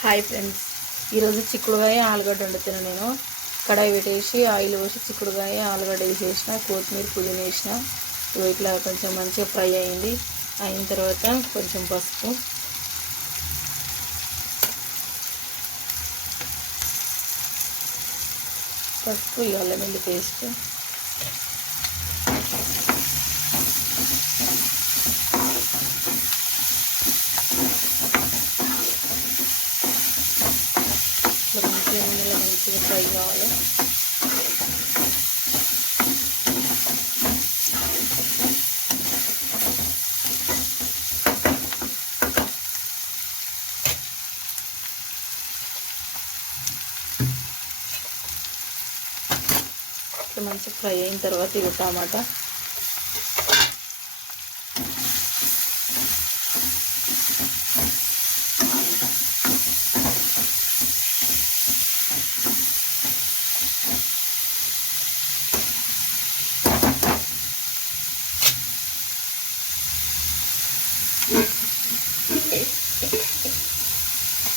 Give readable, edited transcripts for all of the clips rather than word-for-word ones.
Hi friends, ఈరోజు చిక్కుడుకాయ ఆలుగడ్డ వండుతున్నాను. నేను కడాయి పెట్టేసి ఆయిల్ పోసి చిక్కుడుకాయ ఆలుగడ్డ వేసేసిన, కొత్తిమీర పుదీనా వేసిన. ఇట్లా కొంచెం మంచిగా ఫ్రై అయింది. అయిన తర్వాత కొంచెం పసుపు అల్లం వెల్లుల్లి పేస్ట్, మంచిగా ఫ్రై కావాలి. మంచిగా ఫ్రై అయిన తర్వాత ఇవి టమాటా,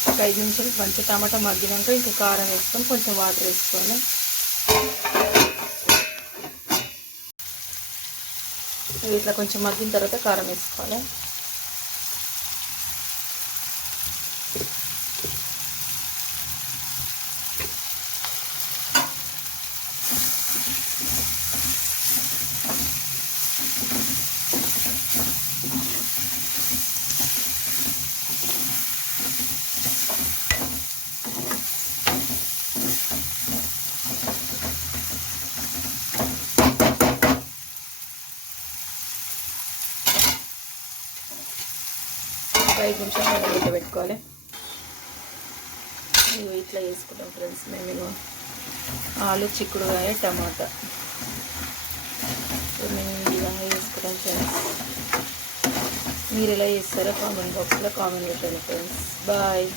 ఒక 5 నిమిషాలు మంచిగా టమాటా మగ్గినాక ఇంకా కారం వేసుకొని కొంచెం వాటర్ వేసుకోవాలి. ఇట్లా కొంచెం మగ్గిన తర్వాత కారం వేసుకోవాలి. ఒక 5 నిమిషాలు పెట్టుకోవాలి. ఇట్లా వేసుకుంటాం ఫ్రెండ్స్ మేము ఆలు చిక్కుడుకాయ టమాటా మేము ఈ విధంగా వేసుకుంటాం ఫ్రెండ్స్. మీరు ఎలా చేస్తారో కామెంట్ బాక్స్లో కామెంట్ పెట్టండి ఫ్రెండ్స్. బాయ్.